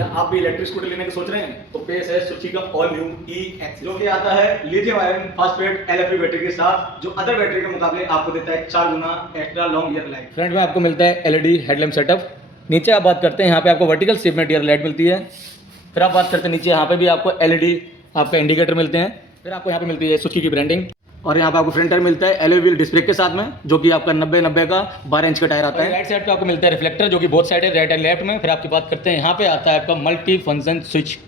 क्या आप भी इलेक्ट्रिक स्कूटर लेने की सोच रहे हैं? तो पेश है सुजुकी का ऑल न्यू ई-एक्सिस, जो कि आता है lithium iron phosphate LFP battery के साथ, जो अदर बैटरी के मुकाबले आपको देता है 4 गुना extra long year life. Front में आपको मिलता है एलईडी हेडलैम्प सेटअप। नीचे आप बात करते हैं यहाँ पे आपको वर्टिकल शेप में डियर लाइट मिलती है। फिर आप बात करते हैं नीचे यहाँ पे भी आपको एलईडी आपका इंडिकेटर मिलते हैं। फिर आपको यहाँ पे मिलती है सुजुकी की ब्रांडिंग, और यहाँ पे आपको फ्रंट टायर मिलता है एलॉय व्हील डिस्क ब्रेक के साथ में, जो कि आपका 90 का 12 इंच का टायर आता है। राइट साइड पे आपको मिलता है रिफ्लेक्टर, जो कि बोथ साइड है, राइट एंड लेफ्ट में। फिर आपकी बात करते हैं यहाँ पे आता है आपका मल्टी फंक्शन स्विच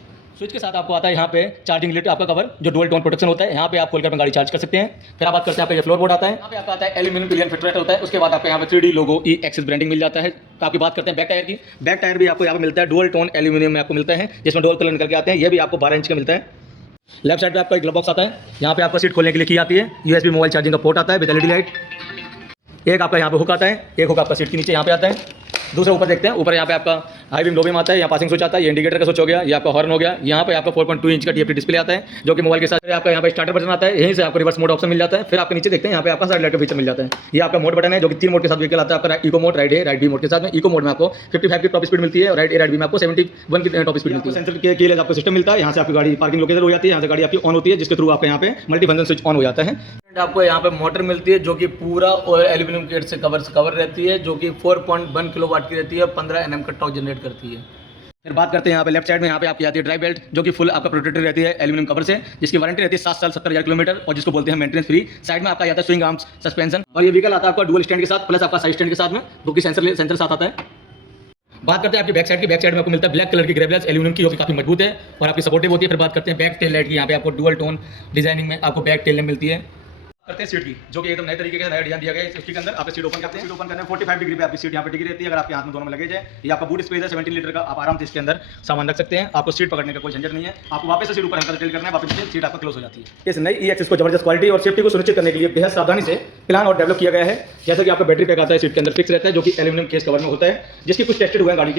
के साथ आपको आता है यहाँ पे चार्जिंग लिट आपका कवर, जो डुअल टोन प्रोटेक्शन होता है। यहाँ पे आप खोलकर अपनी गाड़ी चार्ज कर सकते हैं। फिर आप बात करते हैं आपका ये फ्लोर बोर्ड आता है, यहाँ पे आपका आता है एल्यूमिनियम पिलियन फिटरेट होता है। उसके बाद आपको यहाँ पे 3D लोगो ई-एक्सिस ब्रांडिंग मिल जाता है। तो आपकी बात करते हैं बैक टायर की। बैक टायर भी आपको यहाँ पे मिलता है डुअल टोन एल्यूमिनियम में आपको मिलता है, जिसमें डुअल कलर निकल के आते हैं। ये भी आपको 12 इंच का मिलता है। लेफ्ट साइड पे आपका एक ग्लव बॉक्स आता है। यहाँ पे आपका सीट खोलने के लिए की आती है। यूएसबी मोबाइल चार्जिंग का पोर्ट आता है विद एलईडी लाइट। एक आपका यहाँ पे हुक आता है, एक हुक आपका सीट के नीचे यहाँ पे आता है। दूसरे ऊपर देखते हैं, ऊपर यहाँ पे आपका हाई बीम लो बीम आता है, यहाँ पासिंग स्विच आता है, ये इंडिकेटर का स्विच हो गया, ये आपका हॉर्न हो गया। यहाँ पे आपका 4.2 इंच का टीएफटी डिस्प्ले आता है, जो कि मोबाइल के साथ आपका यहाँ पे स्टार्टर बटन आता है। यहीं से आपको रिवर्स मोड ऑप्शन मिल जाता है। फिर आपके नीचे देखते हैं यहाँ पे आपका साइड लाइट का फीचर मिल जाता है। ये आपका मोड बटन है, जो कि 3 मोड के साथ व्हीकल आता है। आपका इको मोड, राइड ए, राइड बी मोड के साथ में। इको मोड में आपको 55 की टॉप स्पीड मिलती है, और राइड ए राइड बी में आपको 71 की टॉप स्पीड मिलती है। सेंसर के लिए आपको सिस्टम मिलता है। यहाँ से आपकी गाड़ी पार्किंग लोकेशन हो जाती है, यहाँ से गाड़ी आपकी ऑन होती है, जिसके थ्रू आपके यहाँ पे मल्टी फंक्शन स्विच ऑन हो जाता है। आपको यहाँ पे मोटर मिलती है, जो कि पूरा एल्यूमिनियम किट से कवर रहती है, जो कि 4.1 किलोवाट की रहती है, 15 nm का टॉर्क जनरेट करती है। फिर बात करते हैं यहाँ पे लेफ्ट साइड में, यहाँ पे आपकी आती है ड्राइव बेल्ट, जो कि फुल आपका प्रोटेक्टेड रहती है एल्यूमिनियम कवर से, जिसकी वारंटी रहती है 7 साल 70,000 किलोमीटर, और जिसको बोलते हैं मेंटेनेंस फ्री। साइड में आपका आता है स्विंग आर्म्स सस्पेंशन, और ये व्हीकल आता है आपका डुअल स्टैंड के साथ, प्लस आपका साइड स्टैंड के साथ में, जो कि सेंसर साथ आता है। बात करते हैं आपकी बैक साइड की। बैक साइड में आपको मिलता है ब्लैक कलर की ग्रेवलेस एल्यूमिनियम की, जो कि काफी मजबूत है और आपकी सपोर्टिव होती है। फिर बात करते हैं बैक टेल लाइट की। यहाँ पे आपको डुअल टोन डिजाइनिंग में आपको बैक टेल लैम्प मिलती है। करते हैं सीट की, जो कि एकदम नए तरीके का नया डिजाइन दिया गया है। इसके अंदर आप सीट ओपन करते हैं, सीट ओपन करने 45 डिग्री पे आपकी सीट यहाँ पे टिकी रहती है। अगर आपके हाथ में दोनों में लगेज है, ये आपका बूट स्पेस है 17 लीटर का, आप आराम से इसके अंदर सामान रख सकते हैं। आपको सीट पकड़ने का कोई झंझट नहीं है। आपको वापस से सीट ऊपर हल्का टिल्ट करना है, वापस से सीट आपका क्लोज हो जाती है। इस नई ई-एक्सिस को जबरदस्त क्वालिटी और सेफ्टी को सुनिश्चित करने के लिए बेहद सावधानी से प्लान और डेवलप किया गया है। जैसे कि आपका बैटरी पैक आता है, सीट के अंदर फिक्स रहता है, जो कि एल्यूमिनियम केस कवर में होता है, जिसकी कुछ टेस्टेड हुआ है गाड़ी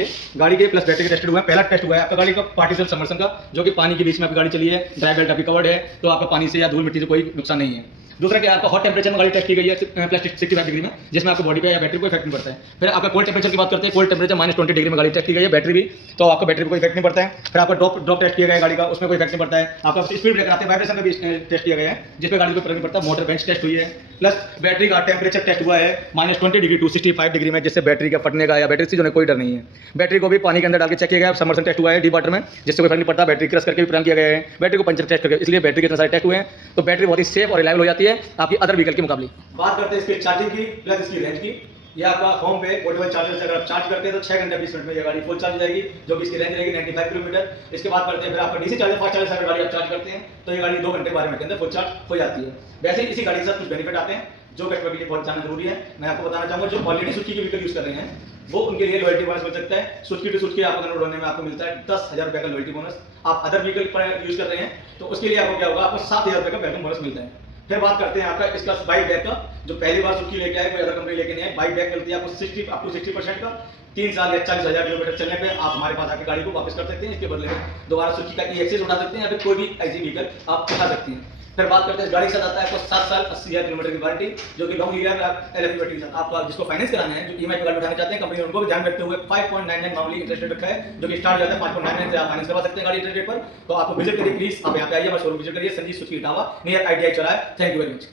के प्लस बैटरी के टेस्टेड हुआ है। पहला टेस्ट हुआ है आपका गाड़ी का पार्टिकल सबमर्शन का, जो कि पानी के बीच में आपकी गाड़ी चली है। ड्राई बेल्ट आपकी कवर्ड है, तो आपका पानी से या धूल मिट्टी से कोई नुकसान नहीं है। दूसरा क्या, आपका हॉट टेंपरेचर में गाड़ी टेस्ट की गई है प्लस 65 डिग्री में, जिसमें आपको बॉडी पे या बैटरी को इफेक्ट नहीं पड़ता है। फिर आपका कोल्ड टेंपरेचर की बात करते हैं, कोल्ड टेंपरेचर -20 डिग्री में गाड़ी टेस्ट की गई है, बैटरी भी, तो आपका बैटरी को कोई इफेक्ट नहीं पड़ता है। फिर आपका ड्रॉप टेस्ट किया गया है गाड़ी का, उसमें कोई इफेक्ट नहीं पड़ता है। आपका स्पीड ब्रेकर आते हैं, वाइब्रेशन का भी टेस्ट किया गया है, जिसमें गाड़ी को फर्क नहीं पड़ता। मोटर बेंच टेस्ट हुई है, प्लस बैटरी का टेंपरेचर टेस्ट हुआ है -20 डिग्री टू 65 डिग्री में, जिससे बैटरी का फटने का या बैटरी से जो कोई डर नहीं है। बैटरी को भी पानी के अंदर डाल के चेक किया गया है, सबमर्शन टेस्ट हुआ है डीप वाटर में, जिससे कोई फर्क नहीं पड़ता। बैटरी क्रश करके भी प्रदान किया गया है, बैटरी को पंचर टेस्ट करके, इसलिए बैटरी के इतने सारे टेस्ट हुए हैं। तो बैटरी बहुत ही सेफ और रिलायबल हो जाती है आपकी अदर व्हीकल के मुकाबले। बात करते हैं इसके चार्जिंग की प्लस इसकी रेंज की। ये आपका होम पे पोर्टेबल चार्जर से अगर आप चार्ज करते हैं तो 6 घंटे 20 मिनट में ये गाड़ी फुल चार्ज हो जाएगी, जो कि इसकी रेंज रहेगी 95 किलोमीटर। इसके बाद करते हैं फिर आपका डीसी चार्जर, फास्ट चार्जर से अगर गाड़ी आप चार्ज करते हैं तो ये गाड़ी 2 घंटे 12 मिनट के अंदर फुल चार्ज हो जाती है। वैसे ही इसी गाड़ी के साथ कुछ बेनिफिट आते हैं, जो कस्टमर के लिए बहुत जानना जरूरी है। मैं आपको बताना चाहूँगा, जो ऑलरेडी सुजुकी के व्हीकल यूज कर रहे हैं, वो उनके लिए लॉयल्टी बोनस मिल सकता है। सुजुकी टू सुजुकी आपको कन्वर्ट होने में आपको मिलता है 10,000 रुपये का लॉयल्टी बोनस। आप अदर व्हीकल पर यूज कर रहे हैं तो उसके लिए आपको क्या होगा, आपको 7,000 रुपये का वेलकम बोनस मिलता है। फिर बात करते हैं आपका इसका बाइक बैक का, जो पहली बार सुजुकी लेके आए, कोई अदर कंपनी लेके नहीं आए। बाइक बैक मिलती है आपको 60% का। 3 साल या 40,000 किलोमीटर चलने पे आप हमारे पास आके गाड़ी को वापस कर सकते हैं। इसके बदले में दोबारा सुजुकी का ई-एक्सिस उठा सकते हैं, या फिर कोई भी ऐसी व्हीकल आप उठा सकते हैं। फिर बात करते हैं इस गाड़ी के साथ आता है आपको 7 साल 80,000 किलोमीटर की वारंटी, जो कि लॉन्ग ईयर एलएफपी बैटरी के साथ। आप जिसको फाइनेंस कराना है, जो ईएमआई पे गाड़ी उठाना चाहते हैं, कंपनी ने उनको भी ध्यान रखते हुए 5.99 मामूली इंटरेस्ट रेट रखा है, जो कि स्टार्ट हो जाता है 5.99 से आप फाइनेंस करवा सकते हैं गाड़ी इंटरेस्ट रेट पर। तो आपको विजिट करिए प्लीज, आप यहाँ पे आइए, हमारे शोरूम विजिट करिए, Sanjeev Suzuki Etawah near ITI चौराहा। Thank you very much.